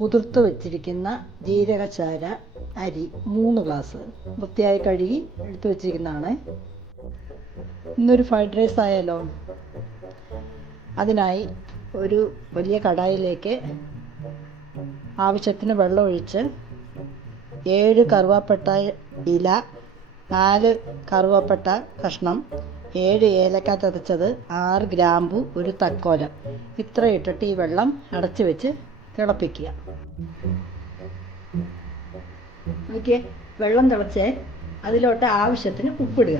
കുതിർത്ത് വെച്ചിരിക്കുന്ന ജീരകശാല അരി 3 ഗ്ലാസ് വൃത്തിയായി കഴുകി എടുത്തു വെച്ചിരിക്കുന്നതാണ്. ഇന്നൊരു ഫ്രൈഡ് റൈസ് ആയാലോ? അതിനായി ഒരു വലിയ കടായിലേക്ക് ആവശ്യത്തിന് വെള്ളം ഒഴിച്ച് 7 കറുവാപ്പട്ട ഇല, 4 കറുവാപ്പട്ട കഷ്ണം, 7 ഏലക്ക ചതച്ചത്, 6 ഗ്രാമ്പു, ഒരു തക്കോലം ഇത്ര ഇട്ടിട്ട് ഈ വെള്ളം അടച്ചു വെച്ച് തിളപ്പിക്കുക. നോക്കിയേ, വെള്ളം തിളച്ച് അതിലോട്ട് ആവശ്യത്തിന് ഉപ്പിടുക.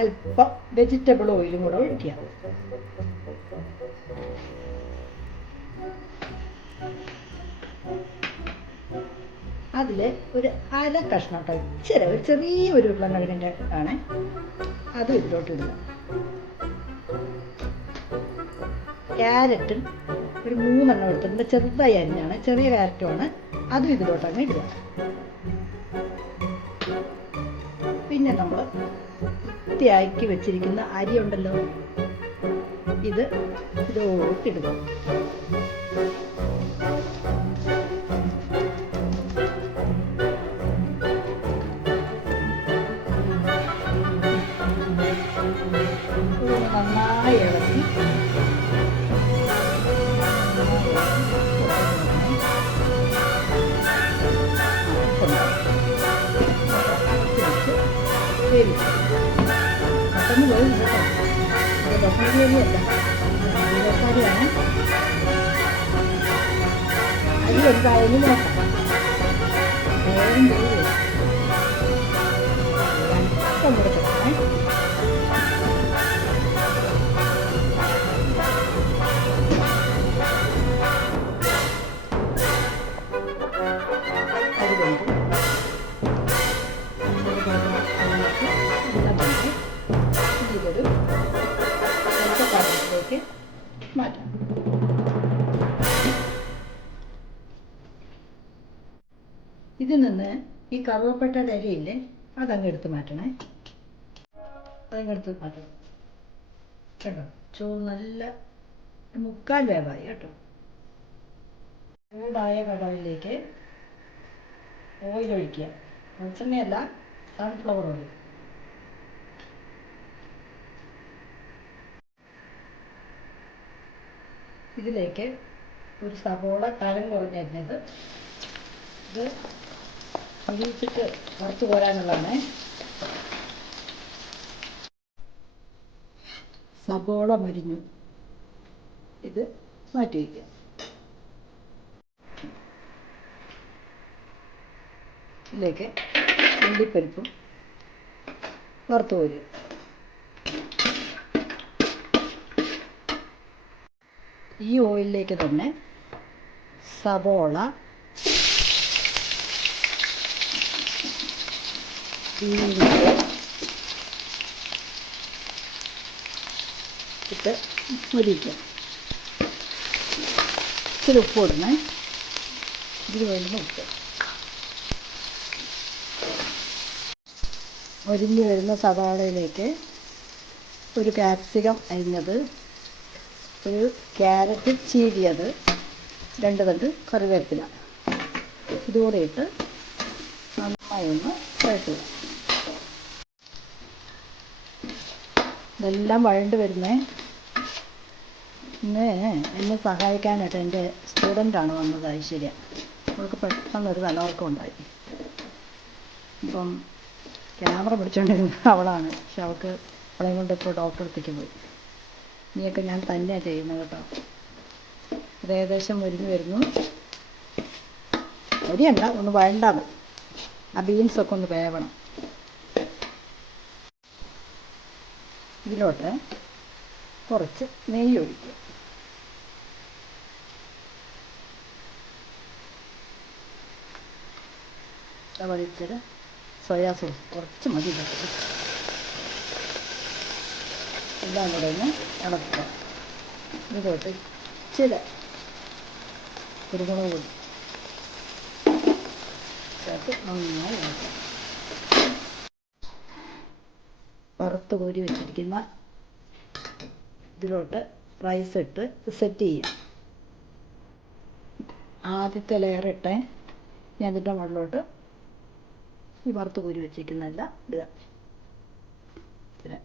അല്പം വെജിറ്റബിൾ ഓയിലും കൂടെ ഒഴിക്കുക. അതിൽ ഒരു അര കഷ്ണം ഒരു ചെറിയൊരു ഉരുളക്കിഴങ്ങിൻ്റെ ആണ്, അത് ഇതിലോട്ട് ഇടുക. ക്യാരറ്റും ഒരു 3 എണ്ണം എടുത്തിട്ടുണ്ട്, ചെറുതായി അരിഞ്ഞാണ്, ചെറിയ ക്യാരറ്റുമാണ്, അതും ഇതിലോട്ട് അങ്ങ് ഇടുക. പിന്നെ നമ്മൾ വൃത്തിയാക്കി വെച്ചിരിക്കുന്ന അരി ഉണ്ടല്ലോ, ഇത് ഇതിലോട്ടിടുക. നന്നായി ഇളക്കി പെട്ടെന്ന് വേവും കേട്ടോ. ഇത് ബസാരി അരിയല്ല, ബസാരിയാണ്. അരി എന്തായാലും നോക്കാം, വേഗം വേവ് അല്പം കൂടെ ചേർക്കണേ. അതുകൊണ്ട് ഇതൊരു പാത്രത്തിലേക്ക് മാറ്റാം. ഇതിൽ നിന്ന് ഈ കറുവപ്പട്ടയുടെ അരിയില്ലേ, അതങ്ങ് എടുത്ത് മാറ്റണേ. അതങ്ങെടുത്ത് മാറ്റണം കേട്ടോ. ചോറ് നല്ല 3/4 വേവായി കേട്ടോ. ചൂടായ കടായിലേക്ക് ഓയിൽ ഒഴിക്കുക. വെളിച്ചെണ്ണയല്ല, സൺഫ്ലവർ ഓയിൽ. ഇതിലേക്ക് ഒരു സവോള കനം കുറഞ്ഞരിഞ്ഞത്, ഇത് ഒഴിച്ചിട്ട് വറുത്ത് കോരാനുള്ളതാണ്. സവോള മരിഞ്ഞു, ഇത് മാറ്റി വയ്ക്കുക. ഇതിലേക്ക് അണ്ടിപ്പരിപ്പും വറുത്ത് കോരുക. ഈ ഓയിലിലേക്ക് തന്നെ സവോള, ഇട്ട് മൊരിക്കുക. ഇച്ചിരി ഉപ്പ് ഇടണേ, ഇതിന് വേണ്ടുന്ന ഉപ്പ്. മൊരിഞ്ഞ് വരുന്ന സവാളയിലേക്ക് ഒരു ക്യാപ്സിക്കം അരിഞ്ഞത്, ഒരു ക്യാരറ്റ് ചീകിയത്, 2 തണ്ട് കറിവേപ്പില ഇതുകൂടെ ഇട്ട് നന്നായി ഒന്ന് വഴറ്റുക. ഇതെല്ലാം വഴണ്ട് വരുന്നേ. ഇന്ന് എന്നെ സഹായിക്കാനായിട്ട് എൻ്റെ സ്റ്റുഡൻ്റാണ് വന്നത്, ഐശ്വര്യ. അവൾക്ക് പെട്ടെന്നൊരു തലകറക്കം ഉണ്ടായി. ഇപ്പം ക്യാമറ പിടിച്ചുകൊണ്ടിരുന്നത് അവളാണ്, പക്ഷെ അവളെയും കൊണ്ട് ഇപ്പോൾ ഡോക്ടറെ അടുത്തേക്ക് പോയി. ഇനിയൊക്കെ ഞാൻ തന്നെയാണ് ചെയ്യുന്നത് കേട്ടോ. ഇത് ഏകദേശം മൊരിഞ്ഞ് വരുന്നു. മൊരിയണ്ട, ഒന്ന് വഴണ്ടാണ്, ആ ബീൻസൊക്കെ ഒന്ന് വേവണം. ഇതിലോട്ട് കുറച്ച് നെയ്യ് ഒഴിക്കുക. വഴിച്ചിട്ട് സോയാ സോസ് കുറച്ച് മതി. എല്ലാം കൂടെ ഒന്ന് ഇളക്കുക. ഇതിലോട്ട് ഇച്ചിരി കുരുമുളക് പൊടി ചേർത്ത് നന്നായി ഇളക്കുക. വറുത്ത് കോരി വെച്ചിരിക്കുന്ന ഇതിലോട്ട് റൈസ് ഇട്ട് സെറ്റ് ചെയ്യാം. ആദ്യത്തെ ലെയർ ഇട്ടേ, ഞാൻ ഇതിൻ്റെ മുകളിലോട്ട് ഈ വറുത്ത് കോരി വെച്ചിരിക്കുന്നതെല്ലാം ഇടുക. ഇതിന്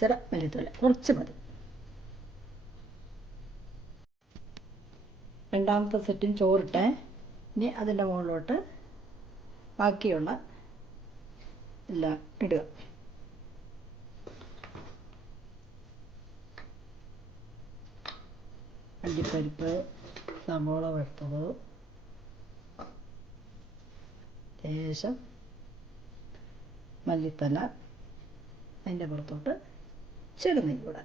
ചില മല്ലിത്തല കുറച്ച് മതി. രണ്ടാമത്തെ സെറ്റും ചോറിട്ടേ, ഇനി അതിൻ്റെ മുകളിലോട്ട് ബാക്കിയുള്ള എല്ലാം ഇടുക. അണ്ടിപ്പരിപ്പ്, സവോള വറുത്തത്, ലേശം മല്ലിത്തല, അതിൻ്റെ പുറത്തോട്ട് ചെറുനെയ്യ് കൂടെ,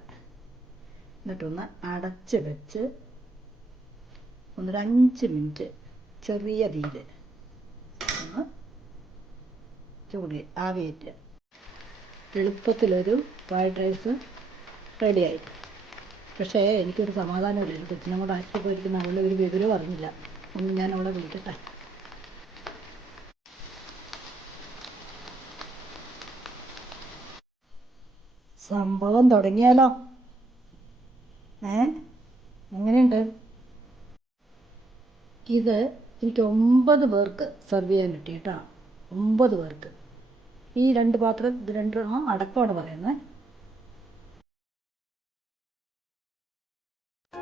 എന്നിട്ടൊന്ന് അടച്ച് വെച്ച് ഒന്നൊരു 5 മിനിറ്റ് ചെറിയ തീയിൽ ഒന്ന് ആവിയേറ്റുക. എളുപ്പത്തിലൊരു ഫ്രൈഡ് റൈസ് റെഡിയായി. പക്ഷേ എനിക്കൊരു സമാധാനമില്ല, ഒരു കൊച്ചിനെ കൂടെ ആക്കി പോയിരിക്കുന്ന അവളുടെ ഒരു വിവരം അറിഞ്ഞില്ല. ഒന്ന് ഞാൻ അവളെ വിളിക്കട്ടെ. സംഭവം തുടങ്ങിയാലോ? എങ്ങനെയുണ്ട്? ഇത് എനിക്ക് 9 പേർക്ക് സെർവ് ചെയ്യാൻ കിട്ടി കേട്ടോ. 9 പേർക്ക്. ഈ 2 പാത്രം, ഇത് 2 അടക്കമാണ് പറയുന്നത്.